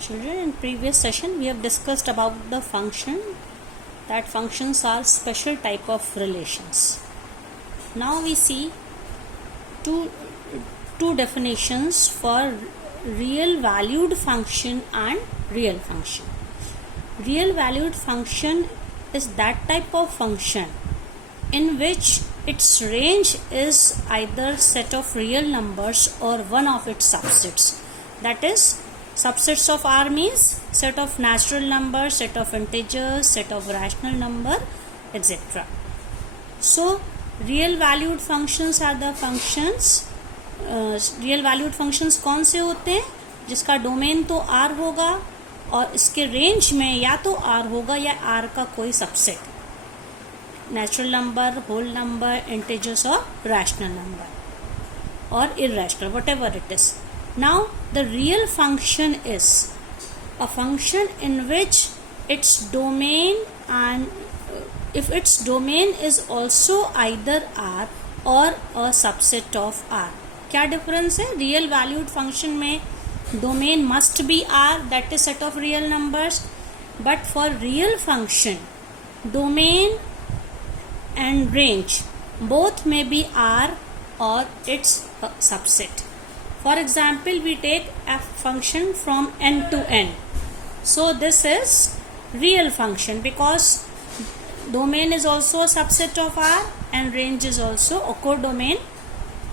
Children, in previous session we have discussed about the function, that functions are special type of relations. Now we see two definitions for real valued function and real function. Real valued function is that type of function in which its range is either set of real numbers or one of its subsets. That is, subsets of R means set of natural numbers, set of integers, set of rational number, etc. So real valued functions are the functions. Real valued functions कौन से होते हैं? जिसका domain तो R होगा और इसके range में या तो R होगा या R का कोई subset, natural number, whole number, integers और रैशनल नंबर और irrational, whatever it is. Now the real function is a function in which its domain and if its domain is also either R or a subset of R. क्या difference है? Real valued function में domain must be R, that is set of real numbers, but for real function domain and range both may be R or its subset. For example, we take a function from n to n. So this is real function because domain is also a subset of R and range is also a codomain.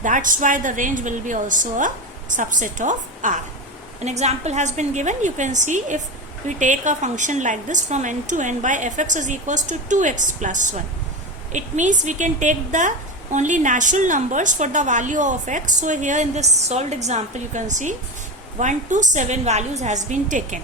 That's why the range will be also a subset of R. An example has been given. You can see if we take a function like this from n to n by fx is equals to 2x plus 1. It means we can take the only natural numbers for the value of x. So here in this solved example you can see 1 to 7 values has been taken.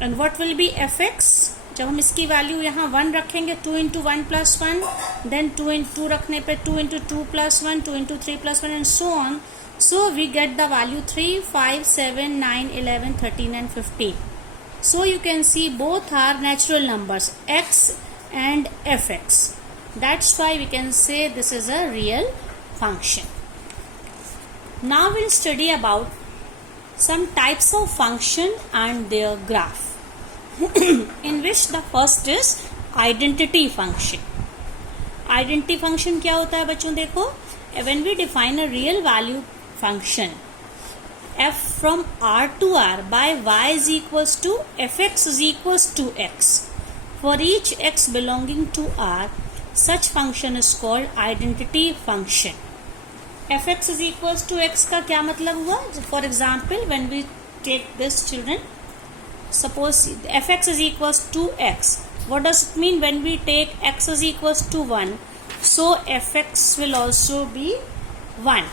And what will be fx? जब हम इसकी value यहाँ 1 रखेंगे, 2 into 1 plus 1, then 2 into 2 रखने पे 2 into 2 plus 1, 2 into 3 plus 1 and so on. So we get the value 3, 5, 7, 9, 11, 13 and 15. So you can see both are natural numbers, x and fx. That's why we can say this is a real function. Now we'll study about some types of function and their graph. In which the first is identity function. Identity function क्या होता है बच्चों? देखो, when we define a real value function f from R to R by y is equals to fx is equals to x. For each x belonging to R, such function is called identity function. fx is equals to x का क्या मतलब हुआ? For example, when we take this, children, suppose fx is equals to x. What does it mean when we take x is equals to 1? So fx will also be 1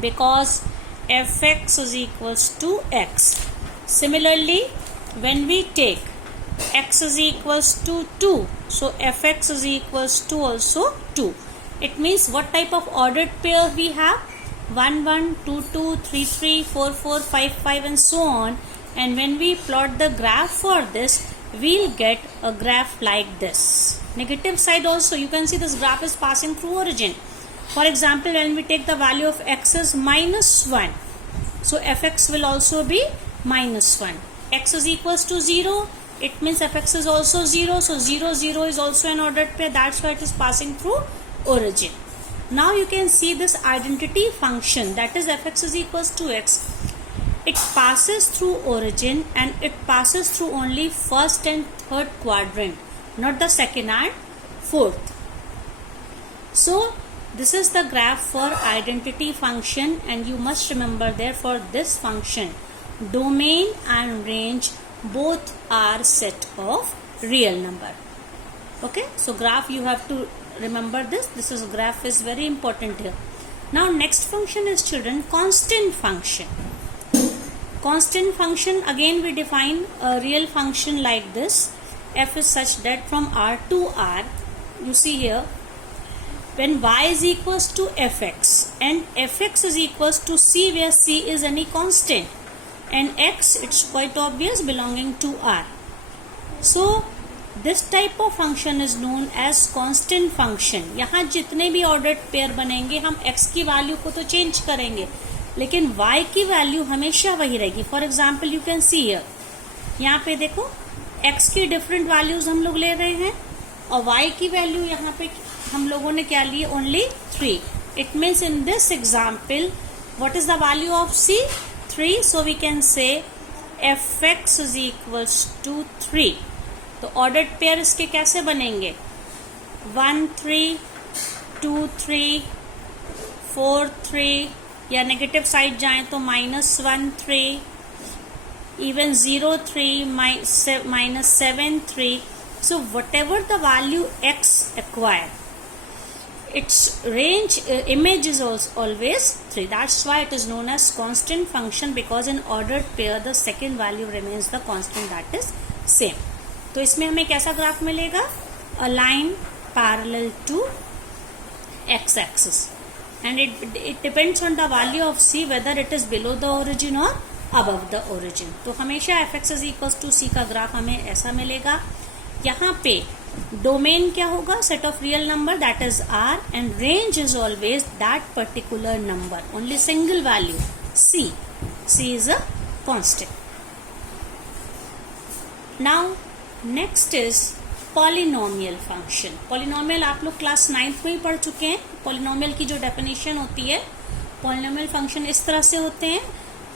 because fx is equals to x. Similarly, when we take x is equals to 2, so fx is equals to also 2. It means what type of ordered pair we have? 1 1, 2 2, 3 3, 4 4, 5 5 and so on. And when we plot the graph for this, we'll get a graph like this. Negative side also, you can see this graph is passing through origin. For example, when we take the value of x is minus 1, so fx will also be minus 1. X is equals to 0, it means fx is also 0, so 0 0 is also an ordered pair, that's why it is passing through origin. Now you can see this identity function, that is fx is equals to x. It passes through origin and it passes through only first and third quadrant, not the second and fourth. So this is the graph for identity function, and you must remember there for this function domain and range both are set of real number. Okay, so graph you have to remember this. This is graph is very important here. Now next function is, children, constant function. Constant function, again we define a real function like this. F is such that from R to R, you see here, when y is equals to fx and fx is equals to c, where c is any constant, and x, it's quite obvious, belonging to R. So this type of function is known as constant function. यहाँ जितने भी ordered pair बनेंगे हम x की value को तो change करेंगे, लेकिन y की वैल्यू हमेशा वही रहेगी। For example you can see here, यहाँ पे देखो x की डिफरेंट वैल्यूज हम लोग ले रहे हैं और y की वैल्यू यहाँ पे हम लोगों ने क्या ली, only 3। It means in this example what is the value of c, 3, so we can say fx is equals to 3। तो ऑर्डर्ड पेयर इसके कैसे बनेंगे, 1 3 2 3 4 3, या नेगेटिव साइड जाएं तो -1 3, even 0 3 -7 3. So whatever the value x acquire, its range image is also always 3. That's why it is known as constant function, because in ordered pair the second value remains the constant, that is same. तो इसमें हमें कैसा graph मिलेगा, a line parallel to x axis, and it depends on the value of c whether it is below the origin or above the origin. तो हमेशा fx is equals to c का graph हमें ऐसा मिलेगा। यहाँ पे domain क्या होगा, set of real number, that is r, and range is always that particular number, only single value c is a constant. Now next is polynomial function. Polynomial आप लोग क्लास 9th में ही पढ़ चुके हैं। पॉलिनोमियल की जो डेफिनेशन होती है, पॉलिनोमियल फंक्शन इस तरह से होते हैं।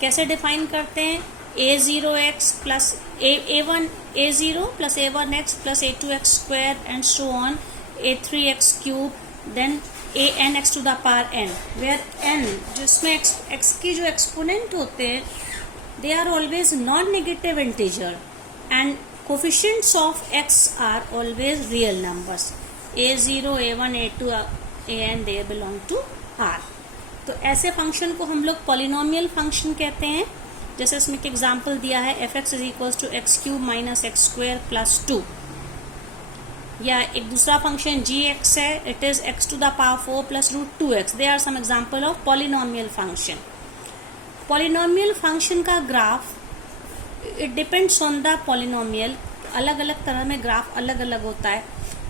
कैसे डिफाइन करते हैं, a0x plus a1 a0 plus a1x plus a2x square and so on a3x cube, then anx to the power n, where n जिसमें x की जो एक्सपोनेंट होते हैं they are always non negative integer and coefficients of x are always real numbers, a0 a1 a2 an they belong to r. तो ऐसे function को हम लोग पॉलिनोमियल फंक्शन कहते हैं। जैसे इसमें एक एग्जांपल दिया है, fx is equals to x cube minus x square plus 2, या एक दूसरा फंक्शन gx है, it is x to the power 4 plus root 2x। They are some example of polynomial function. Polynomial function का graph it depends on the polynomial, अलग अलग तरह में graph अलग अलग होता है।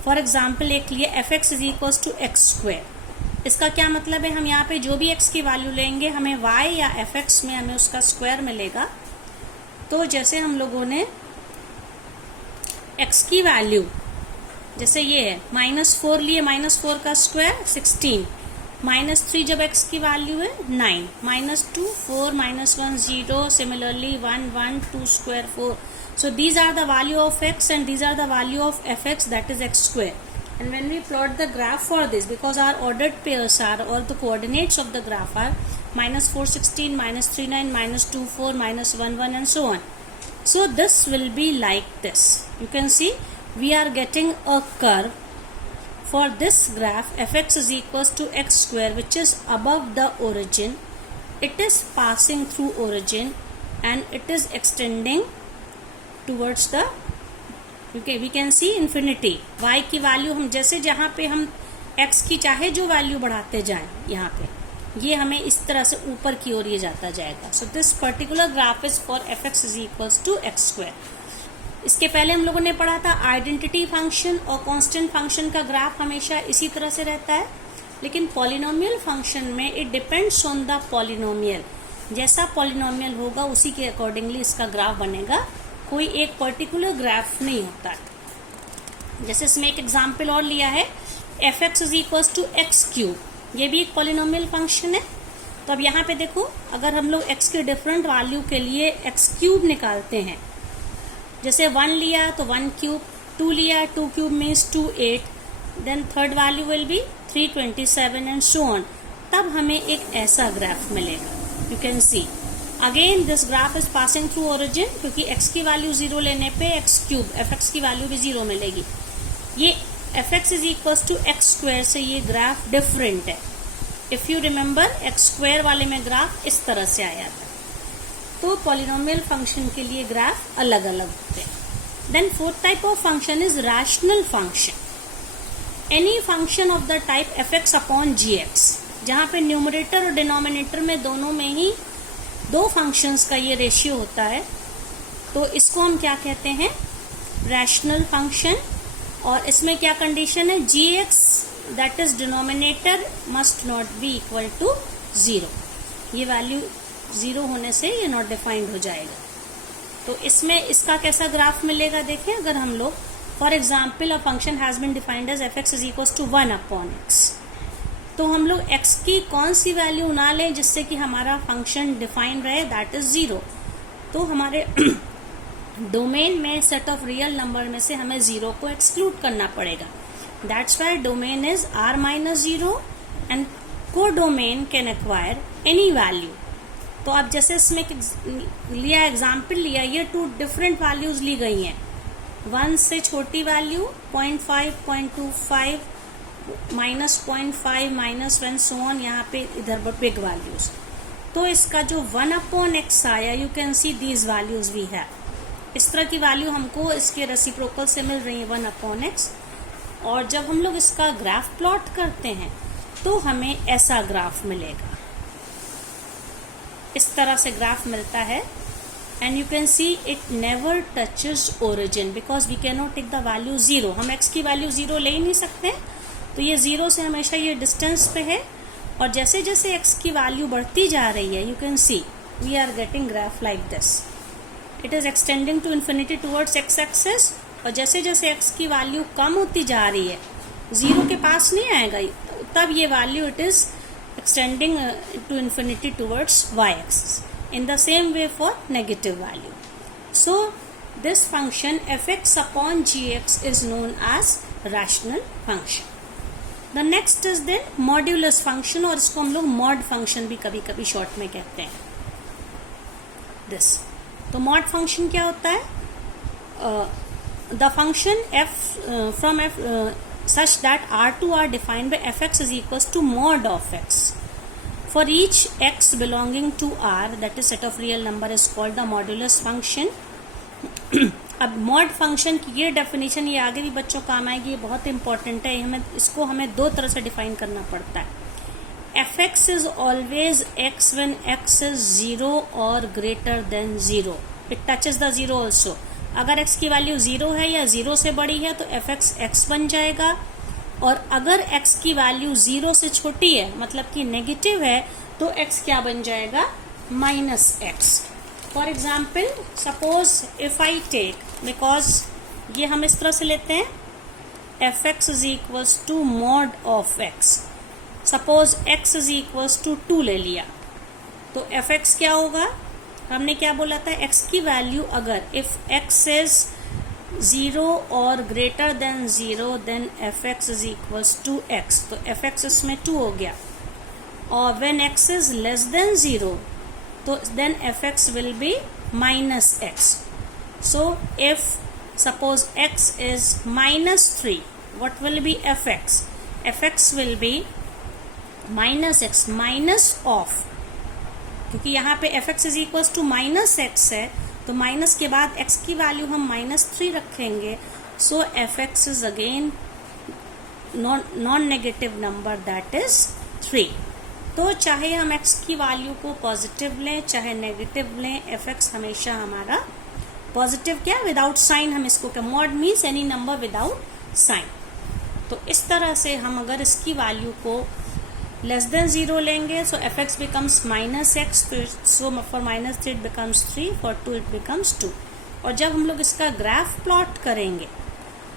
फॉर एग्जाम्पल एक लिए fx is equals to x square. इसका क्या मतलब है, हम यहाँ पे जो भी x की वैल्यू लेंगे हमें y या fx में हमें उसका स्क्वायर मिलेगा। तो जैसे हम लोगों ने x की वैल्यू, जैसे ये है -4 लिए, -4 का स्क्वायर 16, -3 जब x की वैल्यू है 9, -2 4 -1 0, similarly 1 1 2 square 4. So these are the value of x and these are the value of fx, that is x square. And when we plot the graph for this, because our ordered pairs are, or the coordinates of the graph are -4 16, -3 9, -2 4, -1 1 and so on. So this will be like this. You can see we are getting a curve. For this graph, fx is equals to x square, which is above the origin. It is passing through origin and it is extending towards the, okay, we can see infinity. y की value हम जैसे जहाँ पे हम x की चाहे जो value बढ़ाते जाएं, यहाँ पे ये हमें इस तरह से ऊपर की ओर ये जाता जाएगा। So this particular graph is for fx is equals to x square. इसके पहले हम लोगों ने पढ़ा था आइडेंटिटी फंक्शन और कांस्टेंट फंक्शन का ग्राफ हमेशा इसी तरह से रहता है, लेकिन पॉलिनोमियल फंक्शन में it depends on the polynomial. जैसा पॉलिनोमियल होगा उसी के अकॉर्डिंगली इसका ग्राफ बनेगा, कोई एक पर्टिकुलर ग्राफ नहीं होता। जैसे इसमें एक एग्जाम्पल और लिया है, fx is equals to x cube, ये भी एक पॉलिनोमियल फंक्शन है। तो अब यहाँ पे देखो, अगर हम लोग x के डिफरेंट वैल्यू के लिए एक्स क्यूब निकालते हैं, जैसे 1 लिया तो 1 क्यूब, 2 लिया 2 cube means 2 8, then third value will be 327 and so on, तब हमें एक ऐसा ग्राफ मिलेगा। You can see again this graph is passing through origin, क्योंकि x की वैल्यू 0 लेने पे x क्यूब fx की वैल्यू भी 0 मिलेगी। ये fx is equals to x square से ये ग्राफ डिफरेंट है। If you remember x square वाले में ग्राफ इस तरह से आया था। तो पॉलिनोमियल फंक्शन के लिए ग्राफ अलग अलग होते हैं। Then fourth type of function is rational function. Any function of the type fx upon gx, जहां पे न्यूमरेटर और डिनोमिनेटर में दोनों में ही दो फंक्शंस का ये रेशियो होता है, तो इसको हम क्या कहते हैं, रैशनल फंक्शन। और इसमें क्या कंडीशन है, gx that is denominator must not be equal to 0। ये वैल्यू 0 होने से ये नॉट डिफाइंड हो जाएगा। तो इसमें इसका कैसा ग्राफ मिलेगा देखें, अगर हम लोग for example a function has been defined as f(x) is equal to 1/x, तो हम लोग x की कौन सी वैल्यू ना लें जिससे कि हमारा फंक्शन डिफाइन रहे, दैट इज 0। तो हमारे डोमेन में सेट ऑफ रियल नंबर में से हमें 0 को एक्सक्लूड करना पड़ेगा। That's why domain is r-0 and codomain can acquire any value. तो आप जैसे इसमें लिया एग्जाम्पल लिया, ये 2 डिफरेंट वैल्यूज ली गई हैं, 1 से छोटी वैल्यू 0.5, 0.25, -0.5, -1 सो ऑन, यहाँ पे इधर बिग वैल्यूज। तो इसका जो 1/x आया, you can see these values we have. इस तरह की वैल्यू हमको इसके रेसिप्रोकल से मिल रही है 1/x। और जब हम लोग इसका ग्राफ प्लॉट करते हैं तो हमें ऐसा ग्राफ मिलेगा, इस तरह से ग्राफ मिलता है। And you can see it never touches origin because we can not take the value 0। हम x की वैल्यू 0 ले ही नहीं सकते, तो ये 0 से हमेशा ये डिस्टेंस पे है। और जैसे जैसे x की वैल्यू बढ़ती जा रही है, you can see we are getting graph like this, it is extending to infinity towards x axis. और जैसे जैसे x की वैल्यू कम होती जा रही है, 0 के पास नहीं आएगा, तब ये value it is extending to infinity towards y-axis. In the same way for negative value. So this function f(x) upon gx is known as rational function. The next is then modulus function, और इसको हम लोग mod function भी कभी कभी short में कहते हैं। This. तो mod function क्या होता है? The function f from f such that R2 are defined by fx is equals to mod of x. For each x belonging to R, that is set of real number, is called the modulus function. अब mod function की ये definition ये आगे भी बच्चों काम आएगी, ये बहुत इंपॉर्टेंट है। इसको हमें 2 तरह से डिफाइन करना पड़ता है। fx is always x when x is 0 or greater than 0. It touches the 0 also. अगर x की वैल्यू 0 है या 0 से बड़ी है तो fx x बन जाएगा, और अगर x की वैल्यू 0 से छोटी है मतलब कि नेगेटिव है तो x क्या बन जाएगा, -x। For example suppose if I take, because ये हम इस तरह से लेते हैं fx is equals to mod of x। Suppose x is equals to 2 ले लिया, तो fx क्या होगा, हमने क्या बोला था, x की वैल्यू अगर इफ x इज 0 और greater than 0 then fx is equals to x, तो fx इसमें 2 हो गया। और when x is less than 0 तो then fx will be -x। So if suppose x is -3, what will be fx? fx will be -x minus of, क्योंकि यहाँ पे fx is equal to -x है, तो माइनस के बाद x की value हम -3 रखेंगे। सो fx is again non negative number, that is 3। तो चाहे हम x की वैल्यू को पॉजिटिव लें चाहे नेगेटिव लें, fx हमेशा हमारा पॉजिटिव क्या, विदाउट साइन हम इसको क्या, mod means any number without sign. तो इस तरह से हम अगर इसकी वैल्यू को लेस देन 0 लेंगे, सो fx becomes -x, so for -3 it becomes 3, for 2 it becomes 2। और जब हम लोग इसका ग्राफ प्लॉट करेंगे,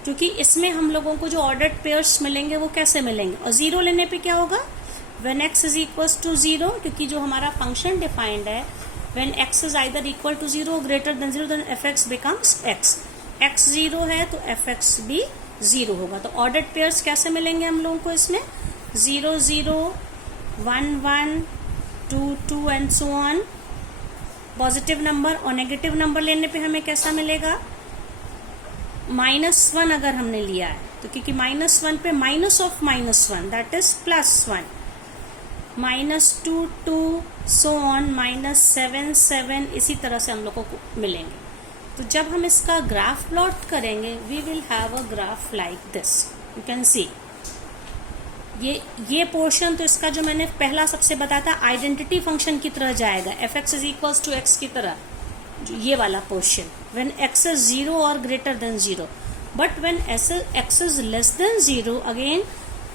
क्योंकि इसमें हम लोगों को जो ऑर्डर्ड पेयर्स मिलेंगे वो कैसे मिलेंगे, और 0 लेने पे क्या होगा, when x is equals to 0, क्योंकि जो हमारा फंक्शन डिफाइंड है when x is either equal to 0 or greater than 0 then fx becomes x। x 0 है तो fx भी 0 होगा। तो ऑर्डर्ड पेयर्स कैसे मिलेंगे हम लोगों को, इसमें 0 0 1 1 2 2 and so on. Positive number और नेगेटिव नंबर लेने पे हमें कैसा मिलेगा, -1 अगर हमने लिया है तो, क्योंकि -1 पे minus of -1 that is +1, -2 2 so on, -7 7, इसी तरह से हम लोगों को मिलेंगे। तो जब हम इसका ग्राफ प्लॉट करेंगे we will have a graph like this, you can see. ये पोर्शन तो इसका जो मैंने पहला सबसे बताया था आइडेंटिटी फंक्शन की तरह जाएगा, fx is equals to x की तरह, ये वाला पोर्शन व्हेन x इज 0 और greater than 0। But when x is less than 0 again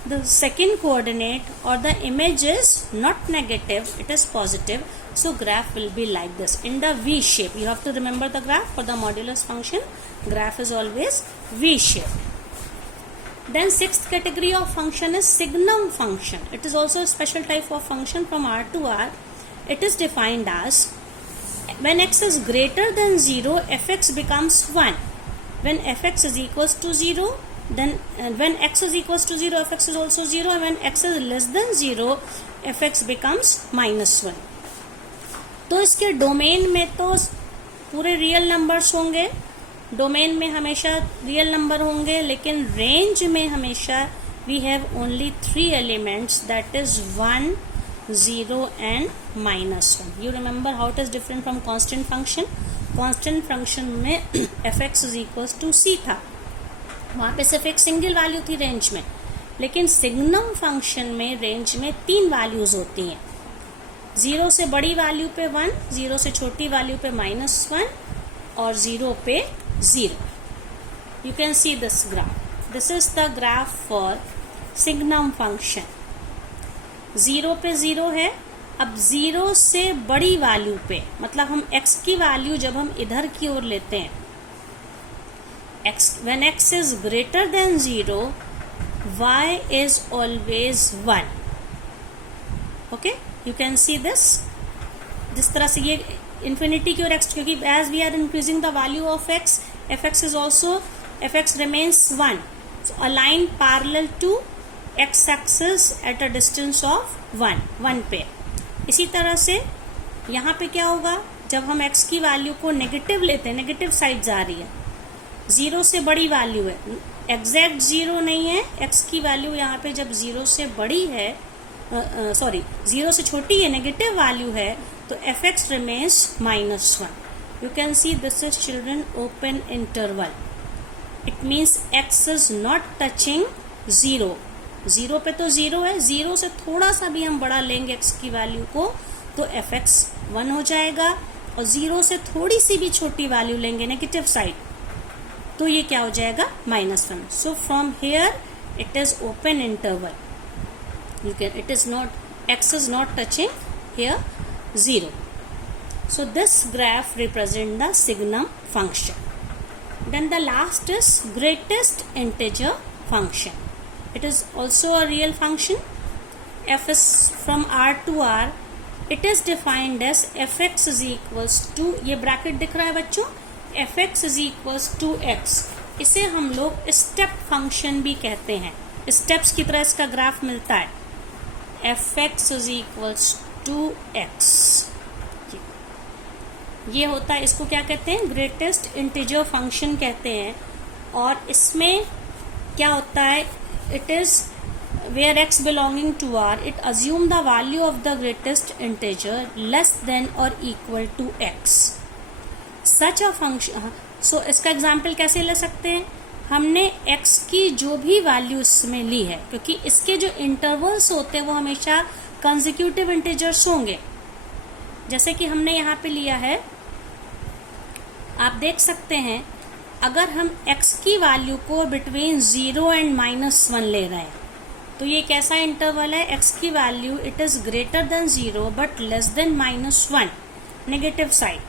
the second coordinate or the image is not negative, it is positive, so graph will be like this in the V shape. You have to remember the graph for the modulus function. Graph is always V shape. Then sixth category of function is signum function. It is also a special type of function from R to R. It is defined as when x is greater than 0, fx becomes 1. When fx is equals to 0, then when x is equals to 0, fx is also 0, and when x is less than 0, fx becomes -1. तो इसके domain में तो पूरे real numbers होंगे, domain में हमेशा real number होंगे, लेकिन रेंज में हमेशा we have only 3 elements, that is 1, 0 and -1. You remember how it is different from constant function? Constant function में fx is equals to c था, वहाँ पे सिर्फ एक सिंगल वैल्यू थी रेंज में, लेकिन सिग्नम फंक्शन में रेंज में 3 वैल्यूज होती हैं. 0 से बड़ी वैल्यू पे 1, 0 से छोटी वैल्यू पे -1 और 0 पे 0. You can see this graph. This is the graph for signum function. 0 पे 0 है. अब 0 से बड़ी वैल्यू पे, मतलब हम x की वैल्यू जब हम इधर की ओर लेते हैं, when x is greater than 0, y is always 1. Okay, you can see this. जिस तरह से ये infinity की ओर x, क्योंकि as we are increasing the value of x, fx remains 1. So a line parallel to x axis at a distance of 1 पे. इसी तरह से यहाँ पे क्या होगा, जब हम x की वैल्यू को नेगेटिव लेते हैं, नेगेटिव साइड जा रही है, 0 से बड़ी वैल्यू है, एग्जैक्ट 0 नहीं है, x की वैल्यू यहाँ पे जब 0 से बड़ी है, 0 से छोटी है, नेगेटिव वैल्यू है, तो fx remains -1. You can see this is children open interval. It means x is not touching 0. 0 पे तो 0 है, 0 से थोड़ा सा भी हम बड़ा लेंगे x की वैल्यू को तो fx 1 हो जाएगा, और 0 से थोड़ी सी भी छोटी वैल्यू लेंगे नेगेटिव साइड तो ये क्या हो जाएगा, -1. So from here it is open interval. It is not, x is not touching here 0. So this graph represent the signum function. Then the last is greatest integer function. It is also a real function. F is from R to R. It is defined as fx is equals to, ये bracket दिख रहा है बच्चों, fx is equals to x. इसे हम लोग step function भी कहते हैं. स्टेप्स की तरह इसका ग्राफ मिलता है. fx is equals to x. ये होता है, इसको क्या कहते हैं, ग्रेटेस्ट इंटीजर फंक्शन कहते हैं. और इसमें क्या होता है, it is where x belonging to R, it assume the value of the greatest integer less than or equal to x. Such a function, so इसका एग्जाम्पल कैसे ले सकते हैं, हमने x की जो भी वैल्यू इसमें ली है, क्योंकि इसके जो इंटरवल्स होते हैं वो हमेशा कंसेक्यूटिव इंटीजर्स होंगे. जैसे कि हमने यहाँ पे लिया है, आप देख सकते हैं, अगर हम x की वैल्यू को बिटवीन 0 एंड -1 ले रहे हैं तो ये कैसा इंटरवल है, x की value it is greater than 0 but less than -1, negative side.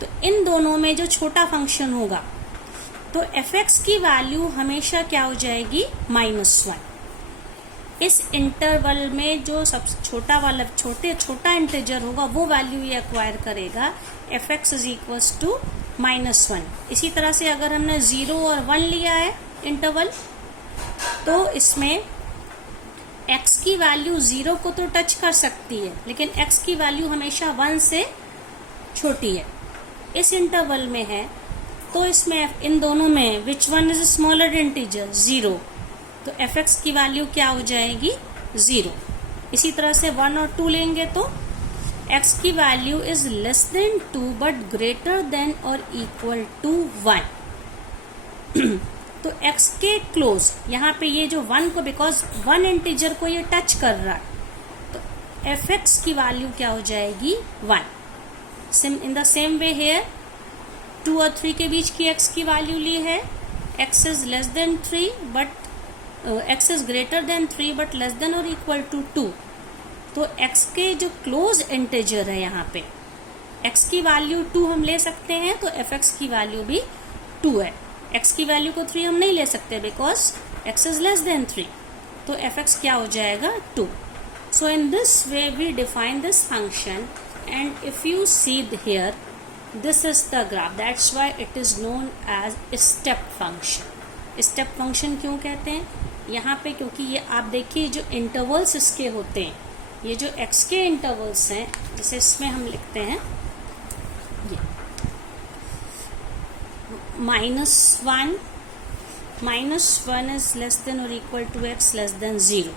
तो इन दोनों में जो छोटा फंक्शन होगा तो fx की वैल्यू हमेशा क्या हो जाएगी, -1. इस इंटरवल में जो सबसे छोटा वाला छोटा इंटीजर होगा वो वैल्यू ये एक्वायर करेगा, fx इज इक्वल्स टू -1. इसी तरह से अगर हमने 0 और 1 लिया है इंटरवल, तो इसमें x की वैल्यू 0 को तो टच कर सकती है, लेकिन x की वैल्यू हमेशा 1 से छोटी है. इस इंटरवल में है तो इसमें इन दोनों में which one is smaller integer, 0, तो fx की वैल्यू क्या हो जाएगी, 0. इसी तरह से 1 और 2 लेंगे तो x की value is less then 2 but greater than और इक्वल टू 1. तो x के क्लोज, यहाँ पे ये जो 1 को, बिकॉज 1 इंटीजर को ये टच कर रहा है, तो fx की वैल्यू क्या हो जाएगी, 1. In the same way here 2 और 3 के बीच की x की वैल्यू ली है, x is less than 3 but x is greater than 3 but less than और इक्वल टू 2, तो x के जो क्लोज इंटीजर है यहाँ पे x की वैल्यू 2 हम ले सकते हैं, तो fx की वैल्यू भी 2 है। x की वैल्यू को 3 हम नहीं ले सकते because x is less than 3, तो fx क्या हो जाएगा 2। So in this way we define this function, and if you see here this is the graph, that's why it is known as step function. Step function क्यों कहते हैं यहाँ पे, क्योंकि ये आप देखिए जो इंटरवल्स इसके होते हैं, ये जो x के इंटरवल्स हैं, जैसे इसमें हम लिखते हैं ये -1 इज लेस देन और equal to x less than 0।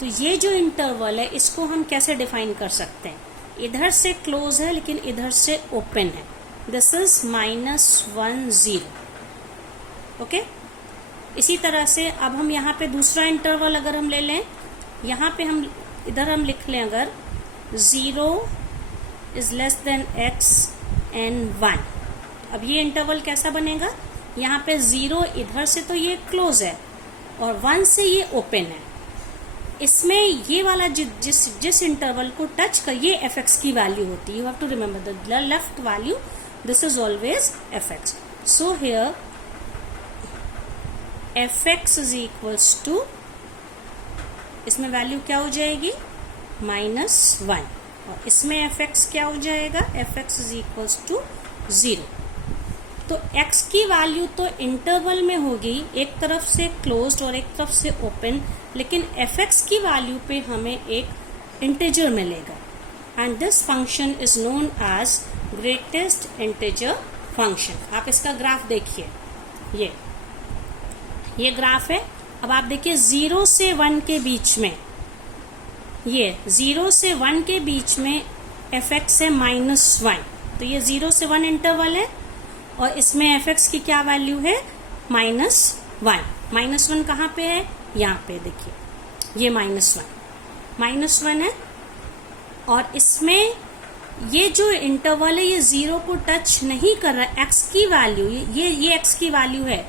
तो ये जो इंटरवल है इसको हम कैसे डिफाइन कर सकते हैं, इधर से क्लोज है लेकिन इधर से ओपन है, दिस इज -1 0। ओके, इसी तरह से अब हम यहाँ पे दूसरा इंटरवल अगर हम ले लें, यहाँ पे हम इधर हम लिख लें अगर 0 is less then x and 1। अब ये इंटरवल कैसा बनेगा, यहाँ पे 0 इधर से तो ये क्लोज है और 1 से ये ओपन है। इसमें ये वाला जिस इंटरवल को टच कर, ये fx की वैल्यू होती है। You have to remember the left value, this is always fx। So here fx is equals to, इसमें वैल्यू क्या हो जाएगी -1, और इसमें fx क्या हो जाएगा, fx इज इक्वल्स टू 0। तो x की वैल्यू तो इंटरवल में होगी, एक तरफ से क्लोज्ड और एक तरफ से ओपन, लेकिन fx की वैल्यू पे हमें एक इंटीजर मिलेगा, and this function is known as greatest integer function. आप इसका ग्राफ देखिए, ये ग्राफ है। अब आप देखिए 0 से 1 के बीच में, ये 0 से 1 के बीच में fx है -1, तो ये 0 से 1 इंटरवल है और इसमें fx की क्या वैल्यू है -1। -1 कहाँ पे है, यहाँ पे देखिए, ये -1 है, और इसमें ये जो इंटरवल है ये 0 को टच नहीं कर रहा है। x की वैल्यू, ये x की वैल्यू है,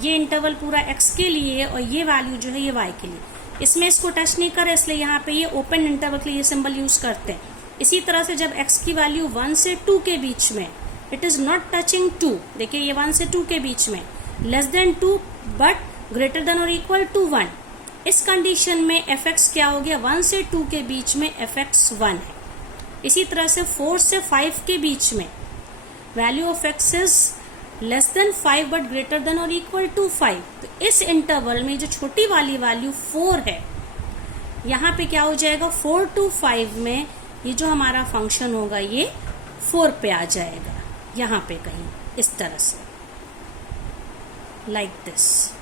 ये इंटरवल पूरा x के लिए है, और ये वैल्यू जो है ये y के लिए, इसमें इसको टच नहीं कर रहा, इसलिए यहाँ पे ये ओपन इंटरवल के लिए ये सिंबल यूज करते हैं। इसी तरह से जब x की वैल्यू 1 से 2 के बीच में, इट इज नॉट टचिंग 2, देखिए ये 1 से 2 के बीच में, less than 2 but greater than और इक्वल टू 1, इस कंडीशन में fx क्या हो गया, 1 से 2 के बीच में fx 1 है। इसी तरह से 4 से 5 के बीच में value of x is less then 5 but greater than और इक्वल टू 5, तो इस इंटरवल में जो छोटी वाली वैल्यू 4 है, यहाँ पे क्या हो जाएगा, 4 to 5 में ये जो हमारा फंक्शन होगा ये 4 पे आ जाएगा, यहाँ पे कहीं इस तरह से, लाइक दिस।